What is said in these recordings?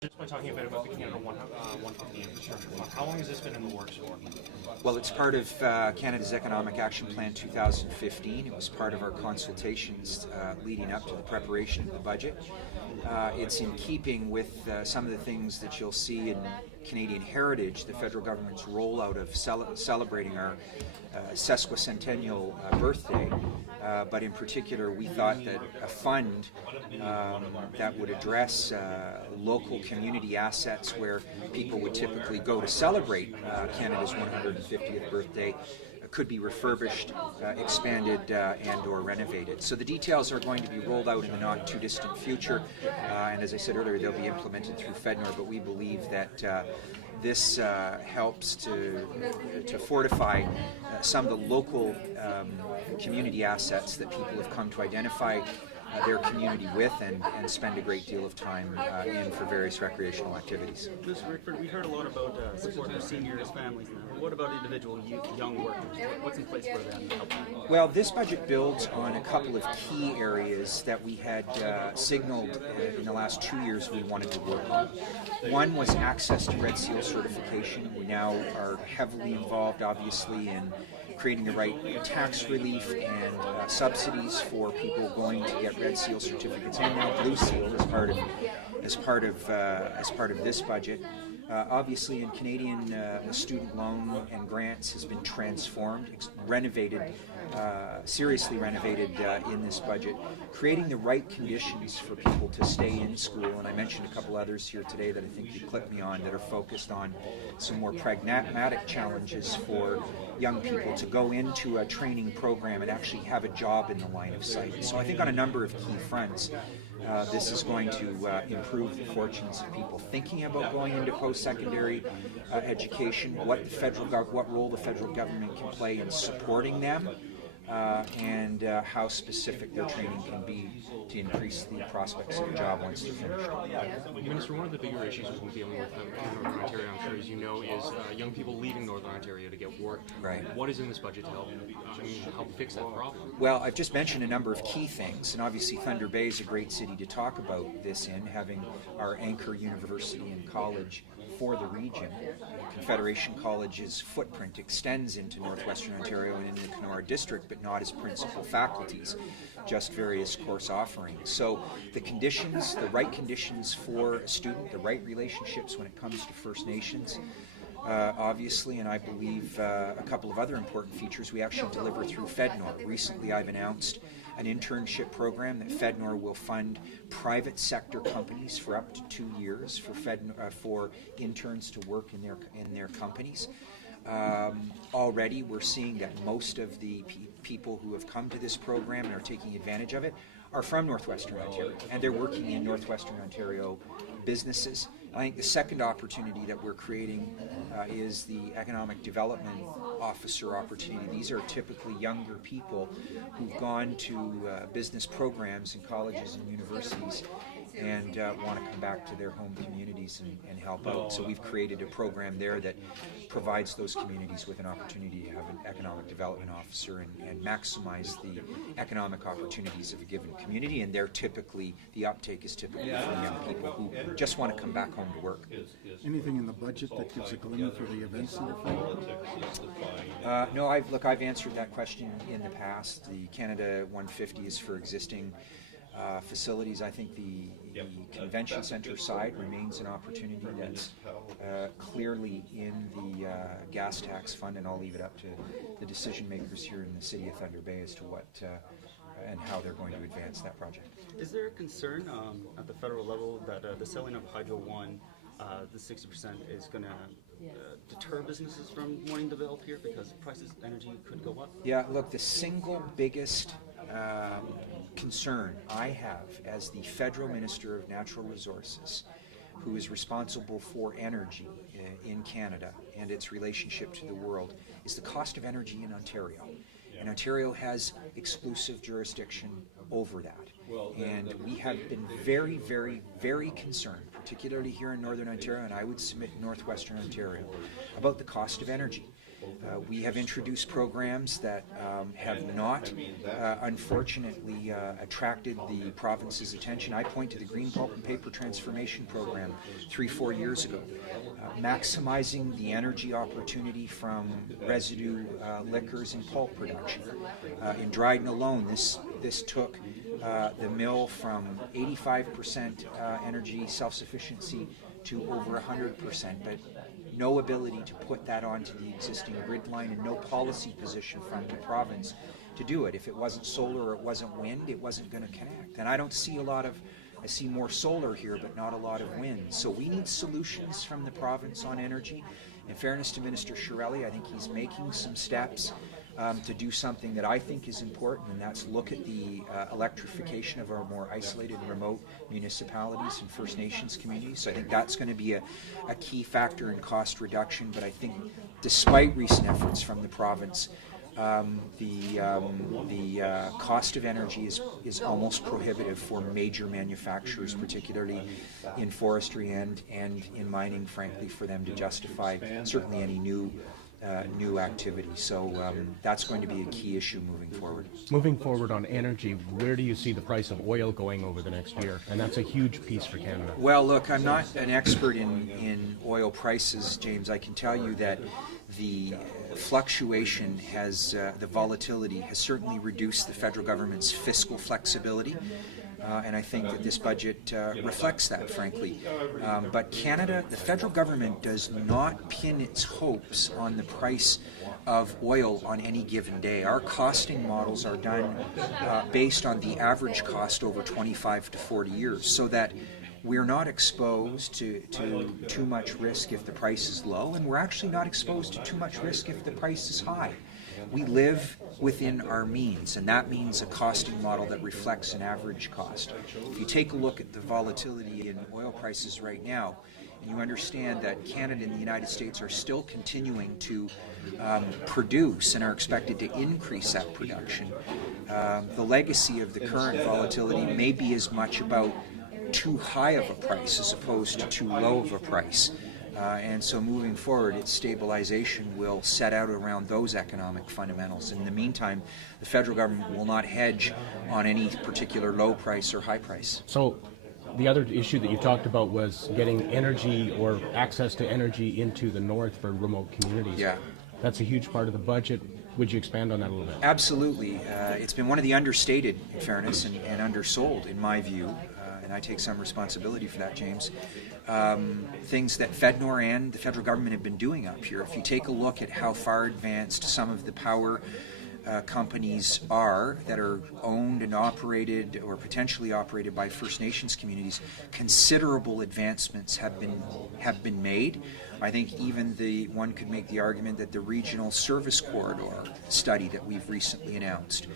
Just by talking a bit about the Canada 150 infrastructure fund. How long has this been in the works for? Well, it's part of Canada's Economic Action Plan 2015. It was part of our consultations leading up to the preparation of the budget. It's in keeping with some of the things that you'll see in Canadian heritage, the federal government's rollout of celebrating our sesquicentennial birthday. But in particular, we thought that a fund that would address local community assets where people would typically go to celebrate Canada's 150th birthday could be refurbished, expanded, and or renovated. So the details are going to be rolled out in the not too distant future, and as I said earlier, they'll be implemented through FEDNOR, but we believe that this helps to fortify some of the local community assets that people have come to identify their community with and spend a great deal of time in for various recreational activities. Mr. Rickford, we heard a lot about support for seniors, families now. What about individual young workers? What's in place for them to help them? Well, this budget builds on a couple of key areas that we had signaled in the last 2 years we wanted to work on. One was access to Red Seal certification. We now are heavily involved, obviously, in creating the right tax relief and subsidies for people going to get Red Seal certificates and now Blue Seal as part of this budget. Obviously, in Canadian, the student loan and grants has been transformed, renovated, seriously renovated in this budget, creating the right conditions for people to stay in school. And I mentioned a couple others here today that I think you clipped me on that are focused on some more pragmatic challenges for young people to go into a training program and actually have a job in the line of sight. So I think on a number of key fronts, this is going to improve the fortunes of people thinking about going into post-secondary education, what role the federal government can play in supporting them, and how specific their training can be to increase the prospects of a job once they're finished. Minister, one of the bigger issues we've been dealing with in Northern Ontario, I'm sure as you know, is young people leaving Northern Ontario to get work. Right. What is in this budget to help fix that problem? Well, I've just mentioned a number of key things, and obviously Thunder Bay is a great city to talk about this in, having our anchor university and college for the region. Confederation College's footprint extends into northwestern Ontario and into the Kenora District, but not as principal faculties, just various course offerings. So the conditions, the right conditions for a student, the right relationships when it comes to First Nations, obviously, and I believe a couple of other important features we actually deliver through FEDNOR. Recently I've announced an internship program that FEDNOR will fund private sector companies for up to 2 years for interns to work in their companies. Already we're seeing that most of the people who have come to this program and are taking advantage of it are from Northwestern Ontario, and they're working in Northwestern Ontario businesses. I think the second opportunity that we're creating is the Economic Development Officer opportunity. These are typically younger people who've gone to business programs in colleges and universities and want to come back to their home communities and help out. So we've created a program there that provides those communities with an opportunity to have an economic development officer and maximize the economic opportunities of a given community. And the uptake is typically from young people who just want to come back home to work. Anything in the budget that gives a glimmer for the events center fund? No, I've answered that question in the past. The Canada 150 is for existing facilities. I think the convention center side remains an opportunity that's clearly in the gas tax fund, and I'll leave it up to the decision makers here in the city of Thunder Bay as to what and how they're going to advance that project. Is there a concern at the federal level that the selling of Hydro One, the 60% is going to deter businesses from wanting to develop here because prices of energy could go up? Yeah, look, the single biggest concern I have as the Federal Minister of Natural Resources, who is responsible for energy in Canada and its relationship to the world, is the cost of energy in Ontario. And Ontario has exclusive jurisdiction over that. And we have been very, very, very concerned, particularly here in Northern Ontario, and I would submit Northwestern Ontario, about the cost of energy. We have introduced programs that have not, unfortunately, attracted the province's attention. I point to the Green Pulp and Paper Transformation Program 3-4 years ago, maximizing the energy opportunity from residue liquors and pulp production. In Dryden alone, this took the mill from 85% energy self-sufficiency to over 100%, but no ability to put that onto the existing grid line and no policy position from the province to do it. If it wasn't solar or it wasn't wind, it wasn't going to connect. And I don't see I see more solar here, but not a lot of wind. So we need solutions from the province on energy. In fairness to Minister Shirelli, I think he's making some steps to do something that I think is important, and that's look at the electrification of our more isolated and remote municipalities and First Nations communities. So I think that's going to be a key factor in cost reduction, but I think despite recent efforts from the province, the cost of energy is almost prohibitive for major manufacturers, particularly in forestry and in mining, frankly, for them to justify certainly any new activity. So that's going to be a key issue moving forward. Moving forward on energy, where do you see the price of oil going over the next year? And that's a huge piece for Canada. Well, look, I'm not an expert in oil prices, James. I can tell you that the fluctuation the volatility has certainly reduced the federal government's fiscal flexibility. And I think that this budget reflects that, frankly. But Canada, the federal government does not pin its hopes on the price of oil on any given day. Our costing models are done based on the average cost over 25 to 40 years, so that we're not exposed to too much risk if the price is low, and we're actually not exposed to too much risk if the price is high. We live within our means, and that means a costing model that reflects an average cost. If you take a look at the volatility in oil prices right now, and you understand that Canada and the United States are still continuing to produce and are expected to increase that production, the legacy of the current volatility may be as much about too high of a price as opposed to too low of a price. And so moving forward, its stabilization will set out around those economic fundamentals. In the meantime, the federal government will not hedge on any particular low price or high price. So the other issue that you talked about was getting energy or access to energy into the north for remote communities. Yeah. That's a huge part of the budget. Would you expand on that a little bit? Absolutely. It's been one of the understated, in fairness, and undersold, in my view, and I take some responsibility for that, James. Things that FedNor and the federal government have been doing up here. If you take a look at how far advanced some of the power companies are that are owned and operated or potentially operated by First Nations communities, considerable advancements have been made. I think even one could make the argument that the regional service corridor study that we've recently announced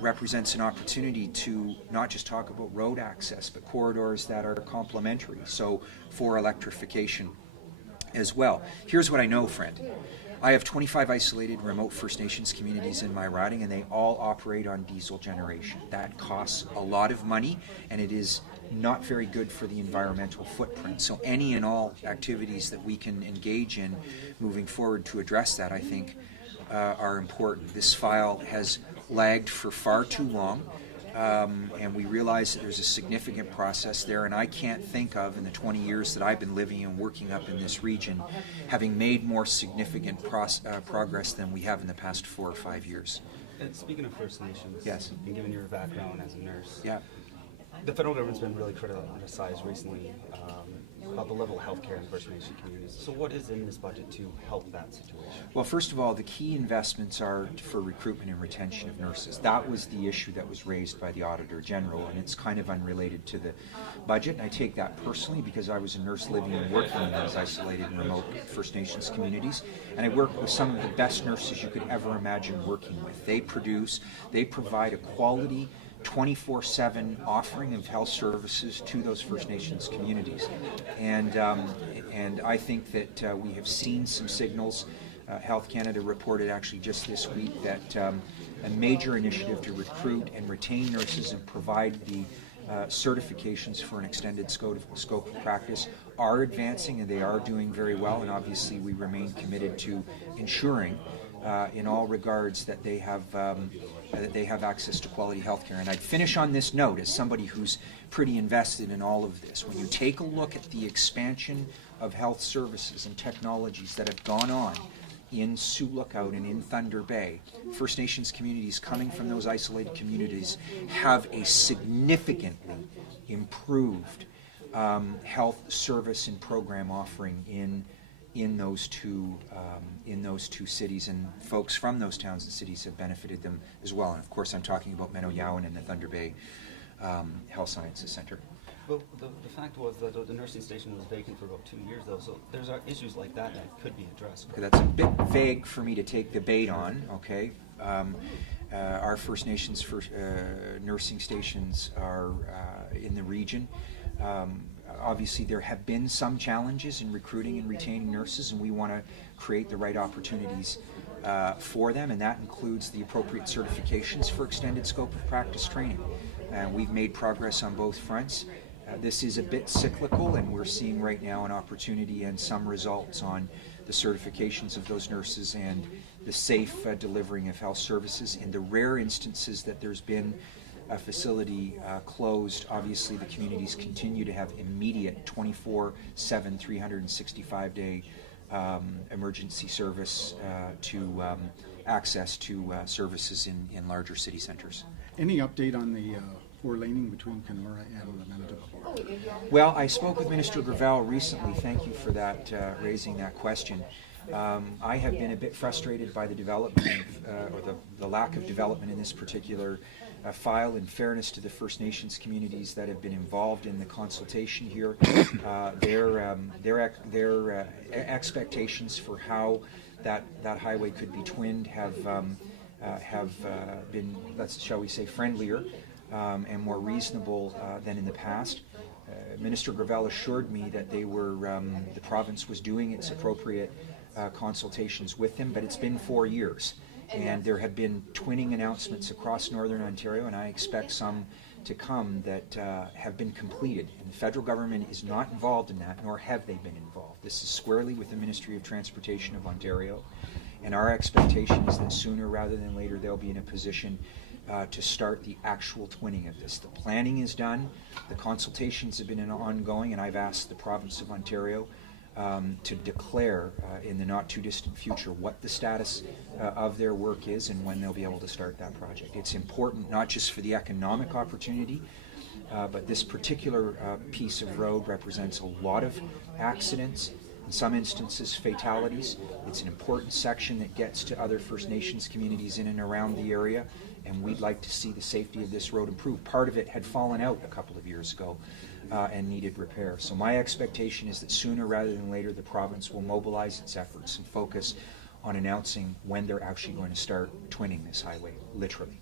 represents an opportunity to not just talk about road access, but corridors that are complementary, so for electrification as well. Here's what I know, friend. I have 25 isolated remote First Nations communities in my riding, and they all operate on diesel generation. That costs a lot of money, and it is not very good for the environmental footprint. So any and all activities that we can engage in moving forward to address that, I think, are important. This file has lagged for far too long, and we realize that there's a significant process there, and I can't think of, in the 20 years that I've been living and working up in this region, having made more significant progress than we have in the past 4 or 5 years. And speaking of First Nations, Yes. and given your background as a nurse, Yeah. the federal government's been really criticized recently about the level of healthcare in First Nation communities. So what is in this budget to help that situation? Well, first of all, the key investments are for recruitment and retention of nurses. That was the issue that was raised by the Auditor General, and it's kind of unrelated to the budget. And I take that personally because I was a nurse living and working in those isolated and remote First Nations communities, and I work with some of the best nurses you could ever imagine working with. They provide a quality 24/7 offering of health services to those First Nations communities, and I think that we have seen some signals. Health Canada reported actually just this week that a major initiative to recruit and retain nurses and provide the certifications for an extended scope of practice are advancing, and they are doing very well, and obviously we remain committed to ensuring in all regards that they have access to quality health care. And I'd finish on this note as somebody who's pretty invested in all of this. When you take a look at the expansion of health services and technologies that have gone on in Sioux Lookout and in Thunder Bay, First Nations communities coming from those isolated communities have a significantly improved health service and program offering in those two cities, and folks from those towns and cities have benefited them as well. And of course, I'm talking about Menoyawan and the Thunder Bay Health Sciences Center. But the fact was that the nursing station was vacant for about 2 years, though, so there's issues like that that could be addressed. Okay, that's a bit vague for me to take the bait on, okay? Our First Nations nursing stations are in the region. Obviously, there have been some challenges in recruiting and retaining nurses, and we want to create the right opportunities for them, and that includes the appropriate certifications for extended scope of practice training. We've made progress on both fronts. This is a bit cyclical, and we're seeing right now an opportunity and some results on the certifications of those nurses and the safe delivering of health services. In the rare instances that there's been a facility closed, obviously the communities continue to have immediate 24/7, 365-day emergency service to access to services in larger city centers. Any update on the four-laning between Kenora and Manitoba? Well, I spoke with Minister Gravel recently. Thank you for that, raising that question. I have been a bit frustrated by the development or the lack of development in this particular file. In fairness to the First Nations communities that have been involved in the consultation here, their expectations for how that highway could be twinned have been, shall we say, friendlier and more reasonable than in the past. Minister Gravel assured me that the province was doing its appropriate consultations with them, but it's been 4 years, and there have been twinning announcements across Northern Ontario, and I expect some to come that have been completed. And the federal government is not involved in that, nor have they been involved. This is squarely with the Ministry of Transportation of Ontario, and our expectation is that sooner rather than later they'll be in a position to start the actual twinning of this. The planning is done, the consultations have been ongoing, and I've asked the province of Ontario to declare in the not too distant future what the status of their work is and when they'll be able to start that project. It's important not just for the economic opportunity, but this particular piece of road represents a lot of accidents, in some instances fatalities. It's an important section that gets to other First Nations communities in and around the area, and we'd like to see the safety of this road improve. Part of it had fallen out a couple of years ago and needed repair. So my expectation is that sooner rather than later the province will mobilize its efforts and focus on announcing when they're actually going to start twinning this highway, literally.